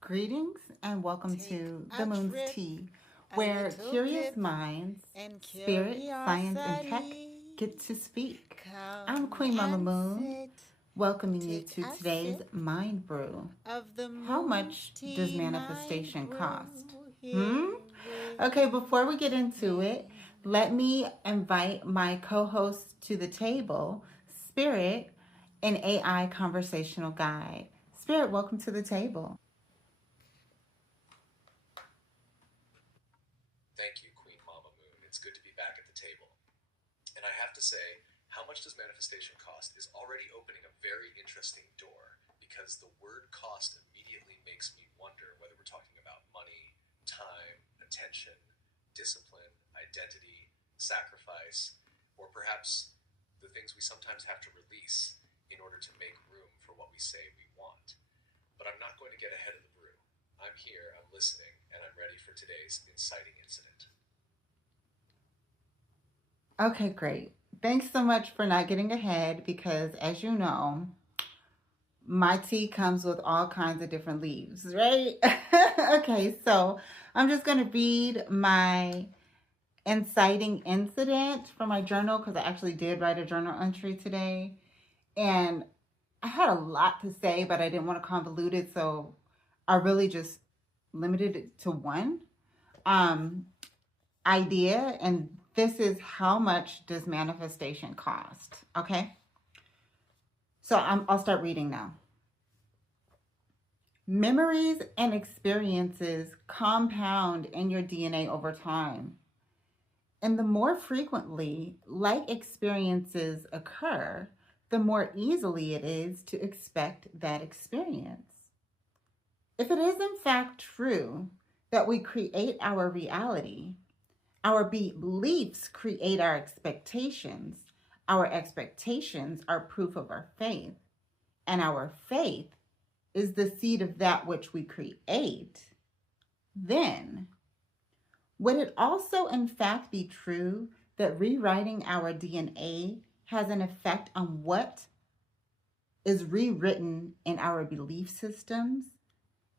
Greetings and welcome to the Moon's Tea, where curious minds, spirit, science, and tech get to speak. I'm Queen Mama Moon, welcoming you to today's Mind Brew. How much does manifestation cost? Okay, before we get into it, let me invite my co hosts to the table, Spirit, an AI conversational guide. Spirit, welcome to the table. Thank you, Queen Mama Moon. It's good to be back at the table. And I have to say, how much does manifestation cost is already opening a very interesting door because the word cost immediately makes me wonder whether we're talking about money, time, attention, discipline, identity, sacrifice, or perhaps the things we sometimes have to release in order to make room for what we say we want. But I'm not going to get ahead of the brew. I'm here, I'm listening, and I'm ready for today's inciting incident. Okay, great. Thanks so much for not getting ahead because, as you know, my tea comes with all kinds of different leaves, right? Okay, so I'm just going to read my inciting incident from my journal because I actually did write a journal entry today. And I had a lot to say, but I didn't want to convolute it. So I really just limited it to one um, idea. And this is how much does manifestation cost? Okay. So I'll start reading now. Memories and experiences compound in your DNA over time. And the more frequently like experiences occur, the more easily it is to expect that experience. If it is in fact true that we create our reality, our beliefs create our expectations are proof of our faith, and our faith is the seed of that which we create, then would it also in fact be true that rewriting our DNA has an effect on what is rewritten in our belief systems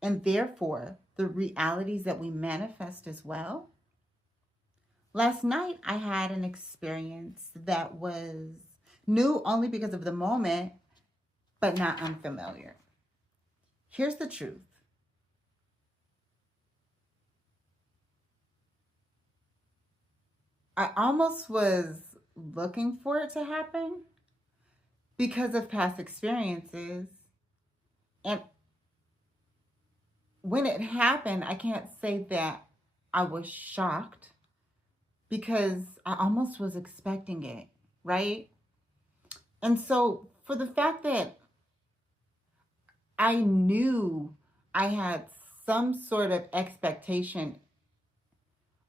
and therefore the realities that we manifest as well? Last night I had an experience that was new only because of the moment, but not unfamiliar. Here's the truth. I almost was looking for it to happen because of past experiences. And when it happened, I can't say that I was shocked because I almost was expecting it, right? And so, for the fact that I knew I had some sort of expectation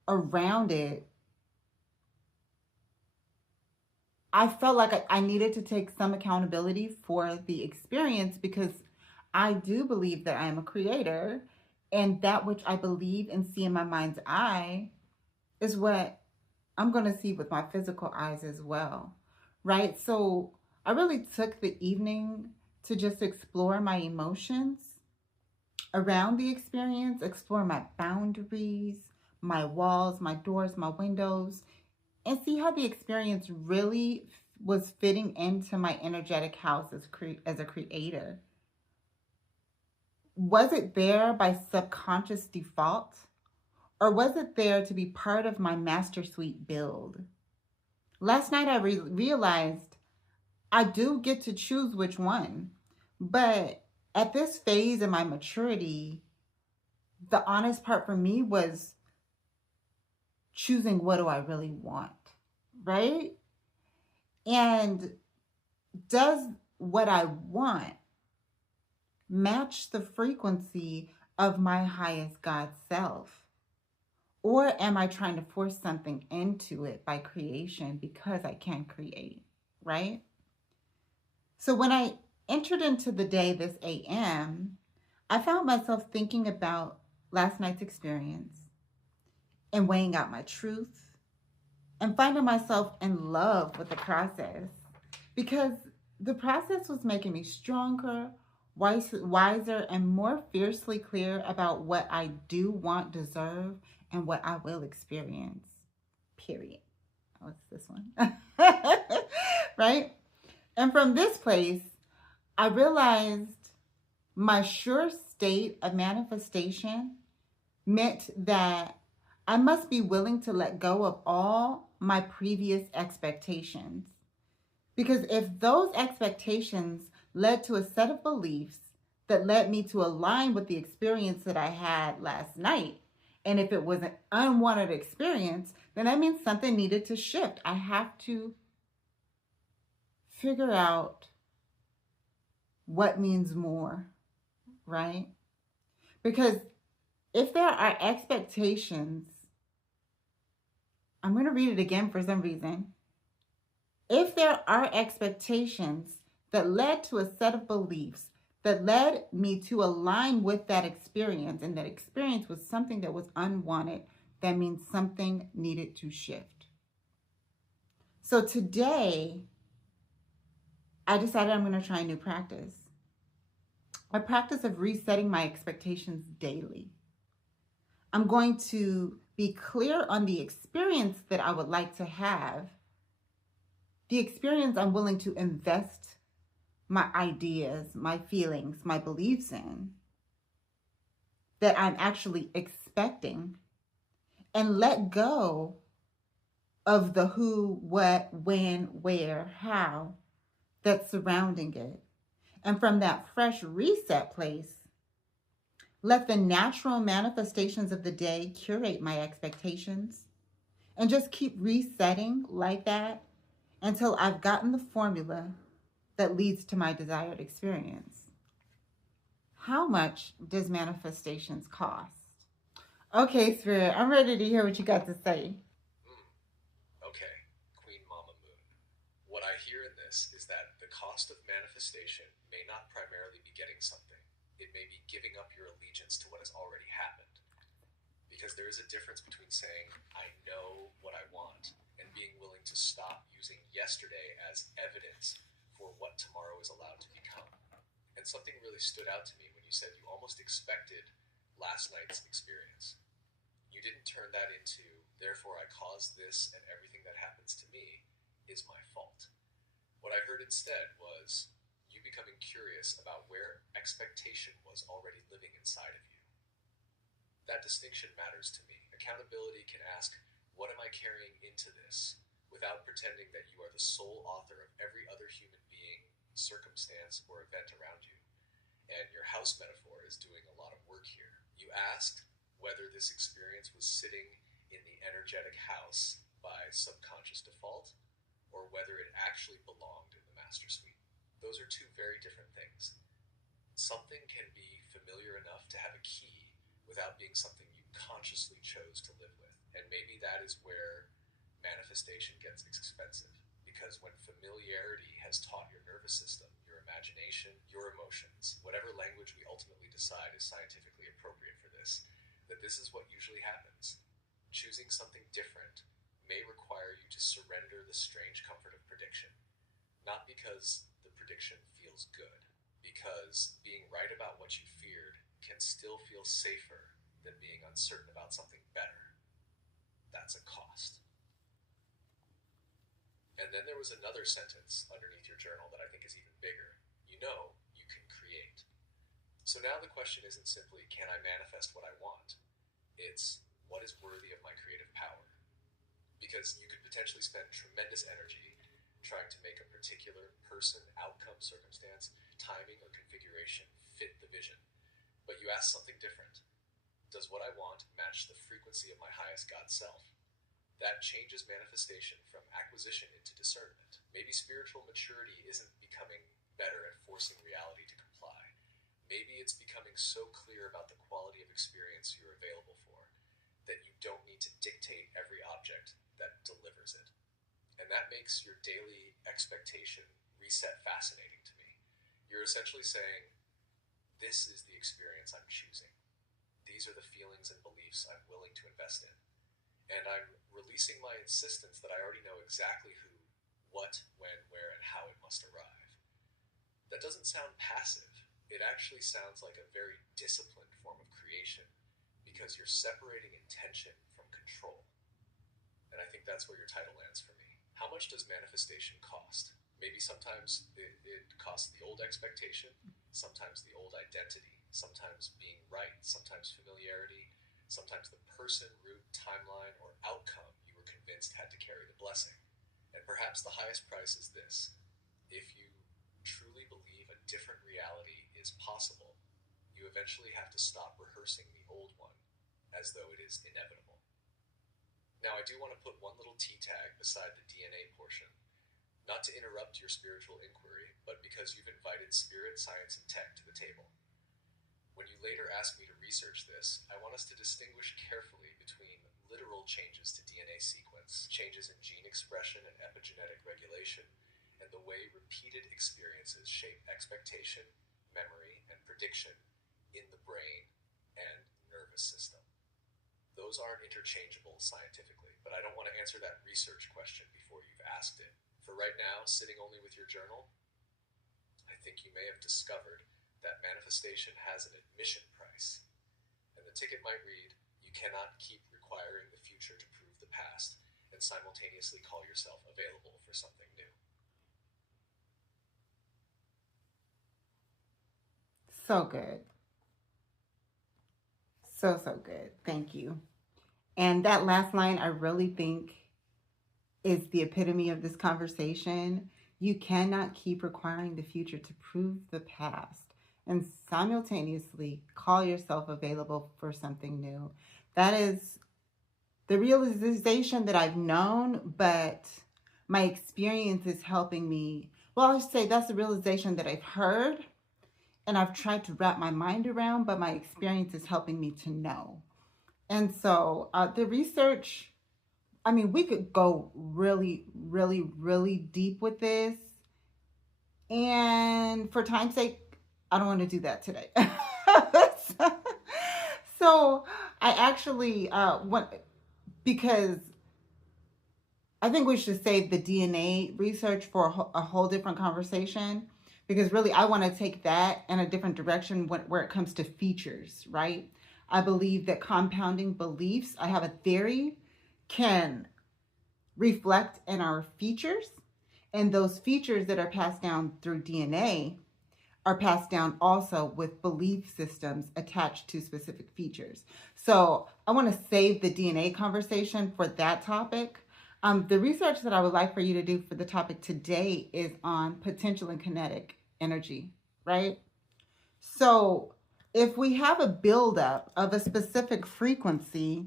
around it, I felt like I needed to take some accountability for the experience because I do believe that I am a creator, and that which I believe and see in my mind's eye is what I'm going to see with my physical eyes as well, right? So I really took the evening to just explore my emotions around the experience, explore my boundaries, my walls, my doors, my windows, and see how the experience really was fitting into my energetic house as a creator. Was it there by subconscious default? Or was it there to be part of my master suite build? Last night I realized I do get to choose which one. But at this phase in my maturity, the honest part for me was choosing what do I really want, right? And does what I want match the frequency of my highest God self? Or am I trying to force something into it by creation because I can create, right? So when I entered into the day this AM, I found myself thinking about last night's experience and weighing out my truth and finding myself in love with the process because the process was making me stronger, wiser, and more fiercely clear about what I do want, deserve, and what I will experience. Period. What's this one? Right? And from this place, I realized my sure state of manifestation meant that I must be willing to let go of all my previous expectations. Because if those expectations led to a set of beliefs that led me to align with the experience that I had last night, and if it was an unwanted experience, then that means something needed to shift. I have to figure out what means more, right? Because if there are expectations, I'm going to read it again for some reason. If there are expectations that led to a set of beliefs that led me to align with that experience, and that experience was something that was unwanted, that means something needed to shift. So today, I decided I'm going to try a new practice. A practice of resetting my expectations daily. I'm going to be clear on the experience that I would like to have, the experience I'm willing to invest my ideas, my feelings, my beliefs in, that I'm actually expecting, and let go of the who, what, when, where, how that's surrounding it. And from that fresh reset place, let the natural manifestations of the day curate my expectations, and just keep resetting like that until I've gotten the formula that leads to my desired experience. How much does manifestations cost? Okay, Spirit, I'm ready to hear what you got to say. Okay, Queen Mama Moon. What I hear in this is that the cost of manifestation may not primarily be getting something. It may be giving up your allegiance to what has already happened. Because there is a difference between saying, I know what I want, and being willing to stop using yesterday as evidence for what tomorrow is allowed to become. And something really stood out to me when you said you almost expected last night's experience. You didn't turn that into, therefore I caused this and everything that happens to me is my fault. What I heard instead was you becoming curious about where expectation was already living inside of you. That distinction matters to me. Accountability can ask, what am I carrying into this? Without pretending that you are the sole author of every other human being, circumstance, or event around you. And your house metaphor is doing a lot of work here. You asked whether this experience was sitting in the energetic house by subconscious default, or whether it actually belonged in the master suite. Those are two very different things. Something can be familiar enough to have a key without being something you consciously chose to live with. And maybe that is where manifestation gets expensive. Because when familiarity has taught your nervous system, your imagination, your emotions, whatever language we ultimately decide is scientifically appropriate for this, that this is what usually happens. Choosing something different may require you to surrender the strange comfort of prediction. Not because the prediction feels good, because being right about what you feared can still feel safer than being uncertain about something better. That's a cost. And then there was another sentence underneath your journal that I think is even bigger. You know, you can create. So now the question isn't simply, can I manifest what I want? It's, what is worthy of my creative power? Because you could potentially spend tremendous energy trying to make a particular person, outcome, circumstance, timing, or configuration fit the vision. But you ask something different. Does what I want match the frequency of my highest God self? That changes manifestation from acquisition into discernment. Maybe spiritual maturity isn't becoming better at forcing reality to comply. Maybe it's becoming so clear about the quality of experience you're available for that you don't need to dictate every object that delivers it. And that makes your daily expectation reset fascinating to me. You're essentially saying, this is the experience I'm choosing. These are the feelings and beliefs I'm willing to invest in. And I'm releasing my insistence that I already know exactly who, what, when, where, and how it must arrive. That doesn't sound passive. it actually sounds like a very disciplined form of creation because you're separating intention from control. And I think that's where your title lands for me. How much does manifestation cost? Maybe sometimes it costs the old expectation, sometimes the old identity, sometimes being right, sometimes familiarity, sometimes the person, route, timeline, or outcome you were convinced had to carry the blessing. And perhaps the highest price is this: if you truly believe a different reality is possible, you eventually have to stop rehearsing the old one as though it is inevitable. Now, I do want to put one little T tag beside the DNA portion, not to interrupt your spiritual inquiry, but because you've invited spirit, science, and tech to the table. When you later ask me to research this, I want us to distinguish carefully between literal changes to DNA sequence, changes in gene expression and epigenetic regulation, and the way repeated experiences shape expectation, memory, and prediction in the brain and nervous system. Those aren't interchangeable scientifically, but I don't want to answer that research question before you've asked it. For right now, sitting only with your journal, I think you may have discovered that manifestation has an admission price. And the ticket might read, you cannot keep requiring the future to prove the past and simultaneously call yourself available for something new. So good. So good. Thank you. And that last line, I really think, is the epitome of this conversation. You cannot keep requiring the future to prove the past and simultaneously call yourself available for something new. That is the realization that I've known, but my experience is helping me. Well, I should say that's the realization that I've heard and I've tried to wrap my mind around, but my experience is helping me to know. And so the research, I mean, we could go really, really, really deep with this. And for time's sake, I don't want to do that today. So I actually want, because I think we should save the DNA research for a whole different conversation. Because really, I want to take that in a different direction where it comes to features, right? I believe that compounding beliefs, I have a theory, can reflect in our features. And those features that are passed down through DNA are passed down also with belief systems attached to specific features. So I want to save the DNA conversation for that topic. The research that I would like for you to do for the topic today is on potential and kinetic energy, right? So if we have a buildup of a specific frequency,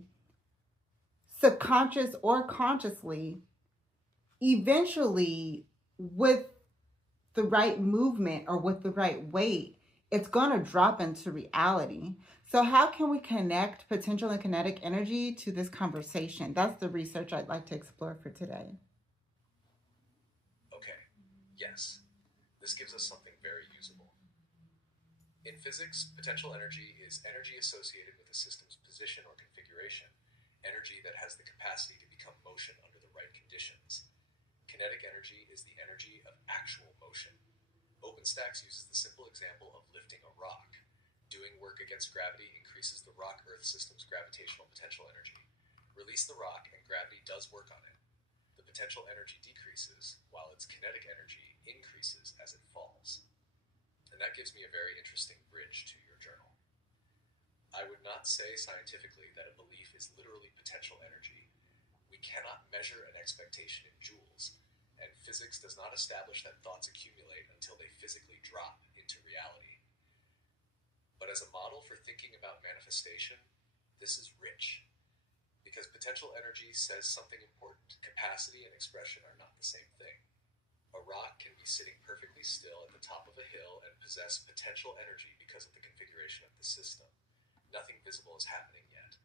subconscious or consciously, eventually with the right movement or with the right weight, it's going to drop into reality. So, how can we connect potential and kinetic energy to this conversation? That's the research I'd like to explore for today. Okay, yes, this gives us something very usable. In physics, potential energy is energy associated with a system's position or configuration, energy that has the capacity to become motion under the right conditions. Kinetic energy is the energy of actual motion. OpenStax uses the simple example of lifting a rock. Doing work against gravity increases the rock-Earth system's gravitational potential energy. Release the rock and gravity does work on it. The potential energy decreases, while its kinetic energy increases as it falls. And that gives me a very interesting bridge to your journal. I would not say scientifically that a belief is literally potential energy. We cannot measure an expectation in joules, and physics does not establish that thoughts accumulate until they physically drop into reality. But as a model for thinking about manifestation, this is rich, because potential energy says something important. Capacity and expression are not the same thing. A rock can be sitting perfectly still at the top of a hill and possess potential energy because of the configuration of the system. Nothing visible is happening yet.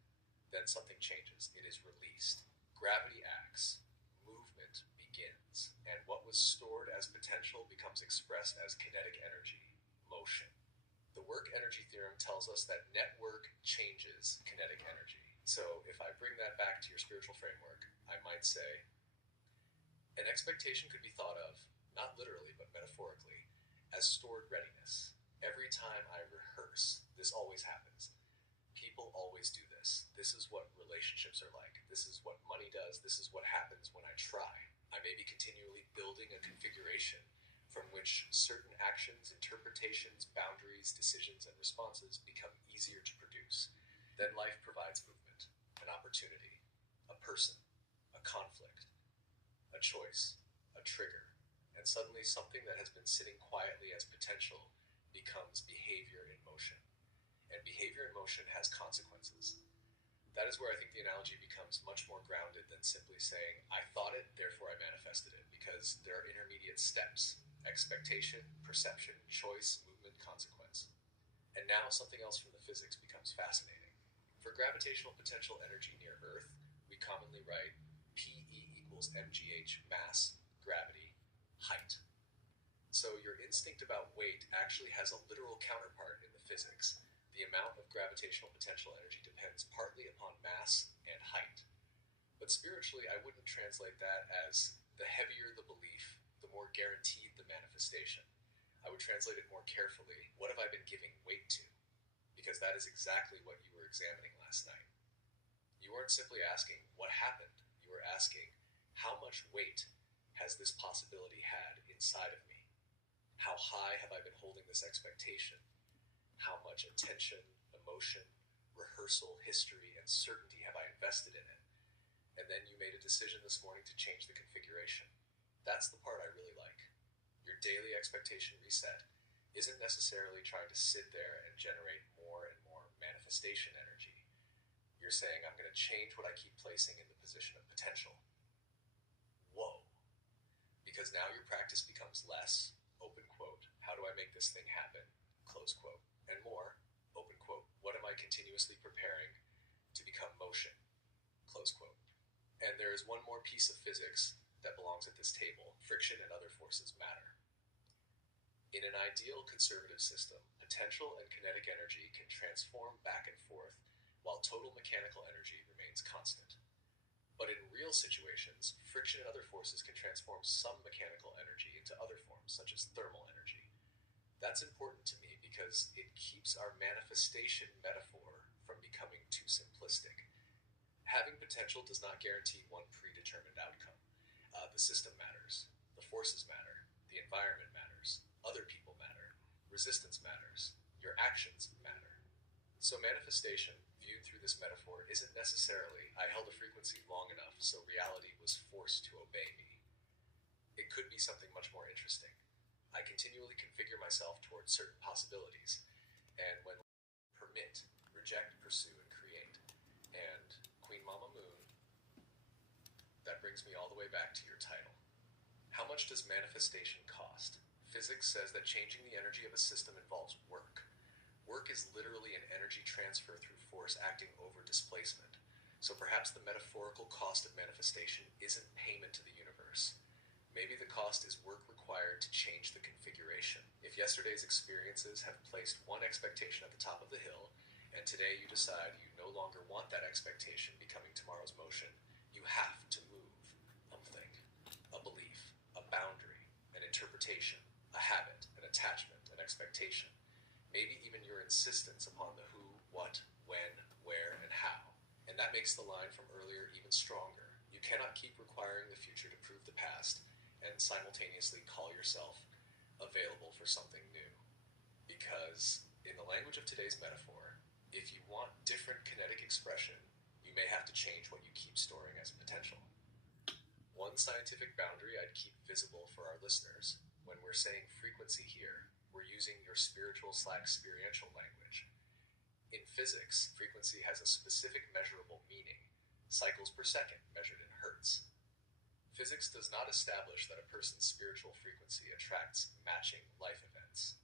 Then something changes. It is released. Gravity acts. Movement begins. And what was stored as potential becomes expressed as kinetic energy, motion. The work energy theorem tells us that network changes kinetic energy. So if I bring that back to your spiritual framework, I might say, an expectation could be thought of, not literally but metaphorically, as stored readiness. Every time I rehearse, this always happens. People always do this. This is what relationships are like. This is what money does. This is what happens when I try. I may be continually building a configuration from which certain actions, interpretations, boundaries, decisions, and responses become easier to produce. Then life provides movement, an opportunity, a person, a conflict, a choice, a trigger, and suddenly something that has been sitting quietly as potential becomes behavior in motion. And behavior in motion has consequences. That is where I think the analogy becomes much more grounded than simply saying, I thought it, therefore I manifested it, because there are intermediate steps: expectation, perception, choice, movement, consequence. And now something else from the physics becomes fascinating. For gravitational potential energy near Earth, we commonly write PE equals mgh, mass, gravity, height. So your instinct about weight actually has a literal counterpart in the physics. The amount of gravitational potential energy depends partly upon mass and height. But spiritually, I wouldn't translate that as the heavier the belief, the more guaranteed the manifestation. I would translate it more carefully. What have I been giving weight to? Because that is exactly what you were examining last night. You weren't simply asking what happened, you were asking how much weight has this possibility had inside of me? How high have I been holding this expectation? How much attention, emotion, rehearsal, history, and certainty have I invested in it? And then you made a decision this morning to change the configuration. That's the part I really like. Your daily expectation reset isn't necessarily trying to sit there and generate more and more manifestation energy. You're saying, I'm going to change what I keep placing in the position of potential. Whoa. Because now your practice becomes less, open quote, how do I make this thing happen, close quote, and more, open quote, what am I continuously preparing to become motion, close quote. And there is one more piece of physics that belongs at this table: friction and other forces matter. In an ideal conservative system, potential and kinetic energy can transform back and forth while total mechanical energy remains constant. But in real situations, friction and other forces can transform some mechanical energy into other forms, such as thermal energy. That's important to me because it keeps our manifestation metaphor from becoming too simplistic. Having potential does not guarantee one predetermined outcome. The system matters, the forces matter, the environment matters, other people matter, resistance matters, your actions matter. So manifestation, viewed through this metaphor, isn't necessarily, I held a frequency long enough so reality was forced to obey me. It could be something much more interesting. I continually configure myself towards certain possibilities, and when permit, reject, pursue, and create. And Queen Mama Moon, that brings me all the way back to your title. How much does manifestation cost? Physics says that changing the energy of a system involves work. Work is literally an energy transfer through force acting over displacement. So perhaps the metaphorical cost of manifestation isn't payment to the universe. Maybe the cost is work required to change the configuration. If yesterday's experiences have placed one expectation at the top of the hill, and today you decide you no longer want that expectation becoming tomorrow's motion, you have to move something. A belief, a boundary, an interpretation, a habit, an attachment, an expectation. Maybe even your insistence upon the who, what, when, where, and how. And that makes the line from earlier even stronger. You cannot keep requiring the future to prove the past and simultaneously call yourself available for something new. Because, in the language of today's metaphor, if you want different kinetic expression, you may have to change what you keep storing as potential. One scientific boundary I'd keep visible for our listeners: when we're saying frequency here, we're using your spiritual/experiential language. In physics, frequency has a specific measurable meaning: cycles per second measured in hertz. Physics does not establish that a person's spiritual frequency attracts matching life events.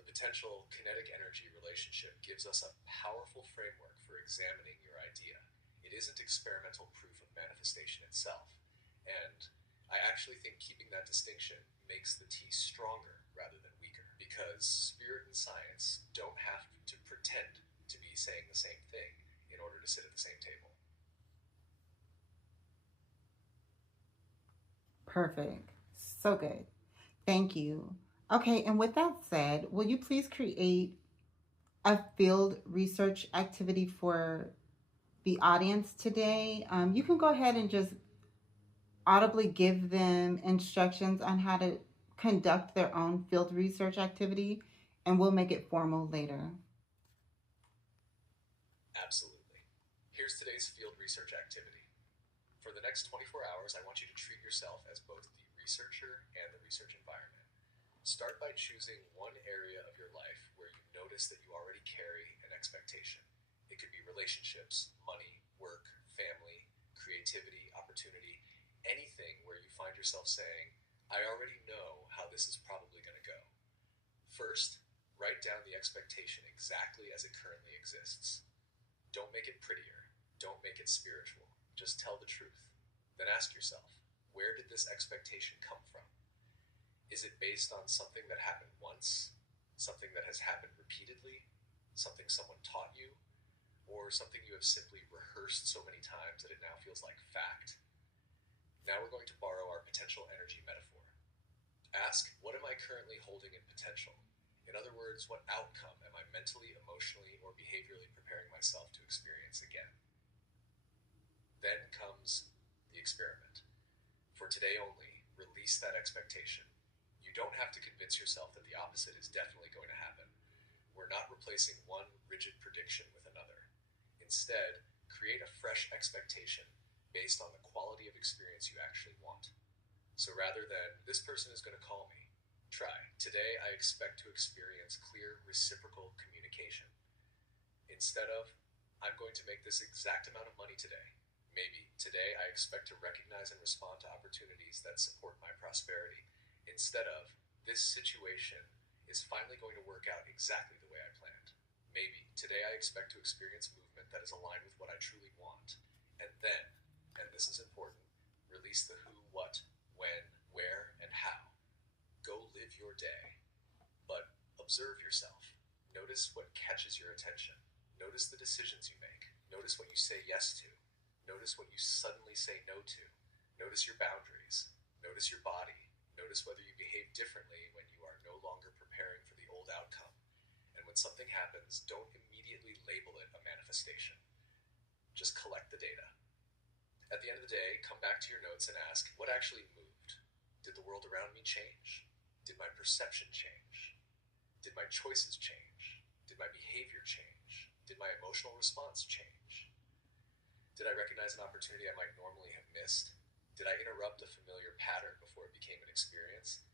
The potential kinetic energy relationship gives us a powerful framework for examining your idea. It isn't experimental proof of manifestation itself. And I actually think keeping that distinction makes the tea stronger rather than weaker, because spirit and science don't have to pretend to be saying the same thing in order to sit at the same table. Perfect. So good. Thank you. Okay, and with that said, will you please create a field research activity for the audience today? You can go ahead and just audibly give them instructions on how to conduct their own field research activity, and we'll make it formal later. Absolutely. Here's today's field research activity. For the next 24 hours, I want you to treat yourself as both the researcher and the research environment. Start by choosing one area of your life where you notice that you already carry an expectation. It could be relationships, money, work, family, creativity, opportunity, anything where you find yourself saying, I already know how this is probably going to go. First, write down the expectation exactly as it currently exists. Don't make it prettier. Don't make it spiritual. Just tell the truth. Then ask yourself, where did this expectation come from? Is it based on something that happened once? Something that has happened repeatedly? Something someone taught you? Or something you have simply rehearsed so many times that it now feels like fact? Now we're going to borrow our potential energy metaphor. Ask, what am I currently holding in potential? In other words, what outcome am I mentally, emotionally, or behaviorally preparing myself to experience again? Then comes the experiment. For today only, release that expectation. You don't have to convince yourself that the opposite is definitely going to happen. We're not replacing one rigid prediction with another. Instead, create a fresh expectation based on the quality of experience you actually want. So rather than, this person is going to call me, try, today I expect to experience clear reciprocal communication. Instead of, I'm going to make this exact amount of money today. Maybe, today I expect to recognize and respond to opportunities that support my prosperity. Instead of, this situation is finally going to work out exactly the way I planned. Maybe, today I expect to experience movement that is aligned with what I truly want. And then, and this is important, release the who, what, when, where, and how. Go live your day. But observe yourself. Notice what catches your attention. Notice the decisions you make. Notice what you say yes to. Notice what you suddenly say no to. Notice your boundaries. Notice your body. Notice whether you behave differently when you are no longer preparing for the old outcome. And when something happens, don't immediately label it a manifestation. Just collect the data. At the end of the day, come back to your notes and ask, what actually moved? Did the world around me change? Did my perception change? Did my choices change? Did my behavior change? Did my emotional response change? Did I recognize an opportunity I might normally have missed? Did I interrupt a familiar pattern before it became an experience?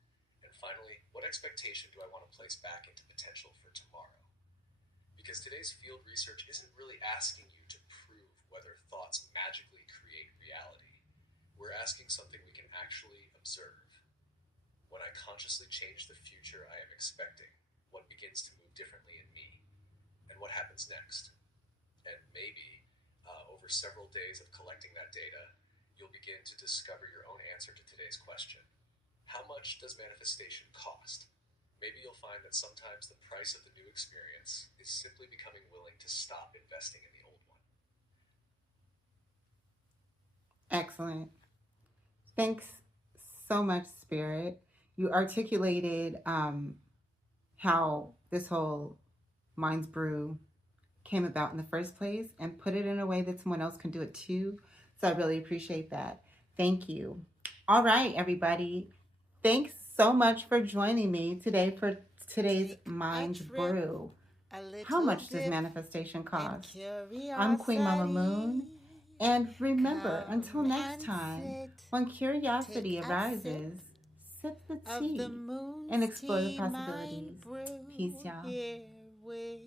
And finally, what expectation do I want to place back into potential for tomorrow? Because today's field research isn't really asking you to prove whether thoughts magically create reality. We're asking something we can actually observe. When I consciously change the future I am expecting, what begins to move differently in me? And what happens next? And maybe, over several days of collecting that data, you'll begin to discover your own answer to today's question. How much does manifestation cost? Maybe you'll find that sometimes the price of the new experience is simply becoming willing to stop investing in the old one. Excellent. Thanks so much, Spirit. You articulated how this whole Minds Brew came about in the first place and put it in a way that someone else can do it too. So I really appreciate that. Thank you. All right, everybody. Thanks so much for joining me today for today's Take a Minds trip, Brew. a How little much does dip manifestation in cost? I'm Queen Mama Moon. curiosity. And remember, until Come next and time, sit, when take curiosity a sip arises, sip the of the tea and moon's explore the tea, mind possibilities. brew Peace, y'all. here with